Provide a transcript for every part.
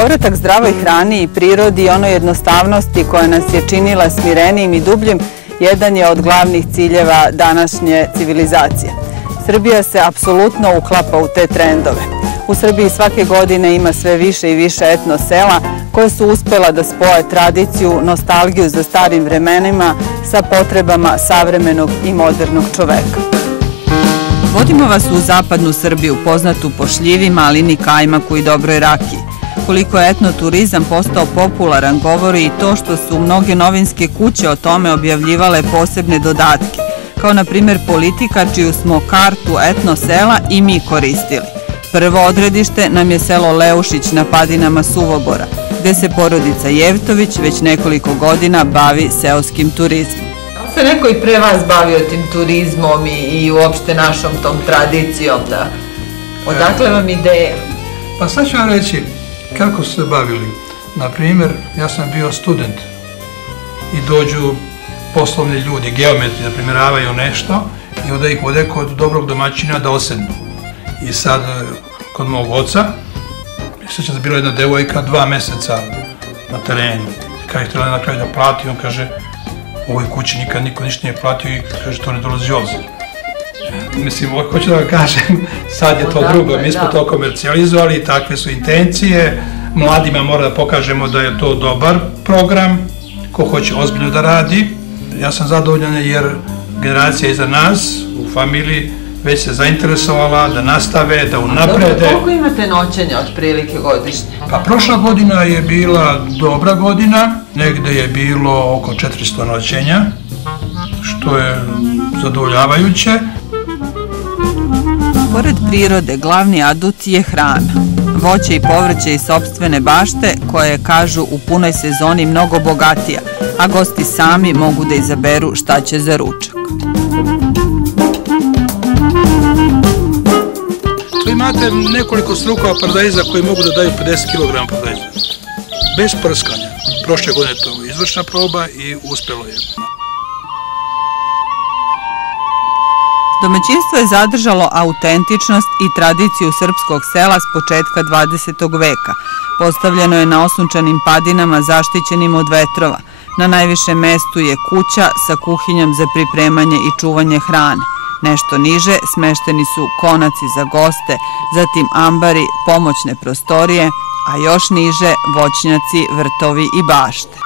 Povratak zdravoj hrani i prirodi i onoj jednostavnosti koja nas je činila smirenijim i dubljim jedan je od glavnih ciljeva današnje civilizacije. Srbija se apsolutno uklapa u te trendove. U Srbiji svake godine ima sve više i više etno sela koje su uspela da spoje tradiciju, nostalgiju za starim vremenima sa potrebama savremenog i modernog čoveka. Vodimo vas u zapadnu Srbiju, poznatu po šljivi, malini, kajmaku i dobroj rakiji. Koliko je etnoturizam postao popularan govori i to što su mnoge novinske kuće o tome objavljivale posebne dodatke, kao na primjer Politika, čiju smo kartu etno sela i mi koristili. Prvo odredište nam je selo Leušić na padinama Suvobora, gde se porodica Jevtović već nekoliko godina bavi seoskim turizmom. Da se neko i pre vas bavio tim turizmom i uopšte našom tom tradicijom? Odakle vam ideja? Pa sad ću vam reći kako su se bavili. Naprimjer, ja sam bio student i dođu poslovni ljudi, geometri da primjeravaju nešto i onda ih vode kod dobrog domaćina da osednu. I sad, kod mog oca, sjećam da je bila jedna devojka 2 meseca na terenu. Kada ih trebali na kraju da plati, on kaže, u ovoj kući nikad niko ništa nije platio i kaže, to ne dolazi obzir. Mislim, hoću da vam kažem, sad je to drugo, mi smo to komercijalizovali, takve su intencije, mladima mora da pokažemo da je to dobar program, ko hoće ozbiljno da radi. Ja sam zadovoljan jer generacija iza nas u familiji već se zainteresovala da nastave, da unaprede. Dobro, koliko imate noćenja otprilike godišnje? Pa prošla godina je bila dobra godina, negde je bilo oko 400 noćenja, što je zadovoljavajuće. Pored prirode, glavni adut je hrana. Voće i povrće iz sopstvene bašte, koje kažu u punoj sezoni mnogo bogatija, a gosti sami mogu da izaberu šta će za ručak. Tu imate nekoliko strukova paradajza koji mogu da daju 50 kg paradajza. Bez prskanja. Prošle godine je to izvršna proba i uspelo je. Domaćinstvo je zadržalo autentičnost i tradiciju srpskog sela s početka 20. veka. Postavljeno je na osunčanim padinama zaštićenim od vetrova. Na najvišem mestu je kuća sa kuhinjom za pripremanje i čuvanje hrane. Nešto niže smešteni su konaci za goste, zatim ambari, pomoćne prostorije, a još niže voćnjaci, vrtovi i bašte.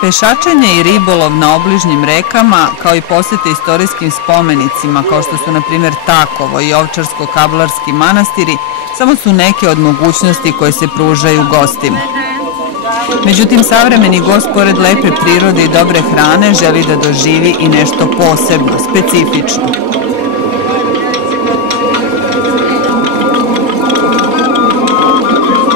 Pešačenje i ribolov na obližnjim rekama, kao i posete istorijskim spomenicima, kao što su na primjer Takovo i Ovčarsko-Kablarski manastiri, samo su neke od mogućnosti koje se pružaju gostima. Međutim, savremeni gost, pored lepe prirode i dobre hrane, želi da doživi i nešto posebno, specifično.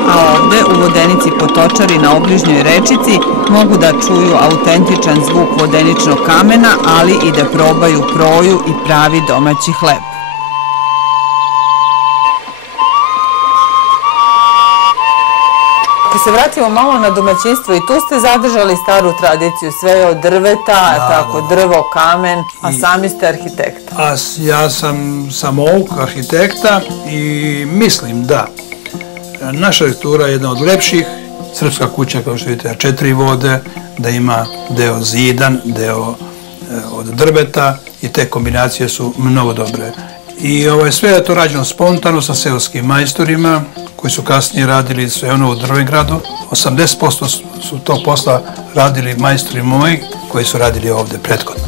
A ovde, u vodenici Potočari na obližnjoj rečici, mogu da čuju autentičan zvuk vodeničnog kamena, ali i da probaju proju i pravi domaći hleb. Ako se vratimo malo na domaćinstvo, i tu ste zadržali staru tradiciju, sve je od drveta, tako, drvo, kamen, a sami ste arhitekta. Ja sam samouk arhitekta i mislim da naša arhitektura je jedna od lepših, srpska kuća, kao što vidite, 4 vode, da ima deo zidan, deo od drveta i te kombinacije su mnogo dobre. I sve je to rađeno spontano sa seoskim majstorima, koji su kasnije radili sve ono u Drvengradu. 80% su to posla radili majstori moji, koji su radili ovde prethodno.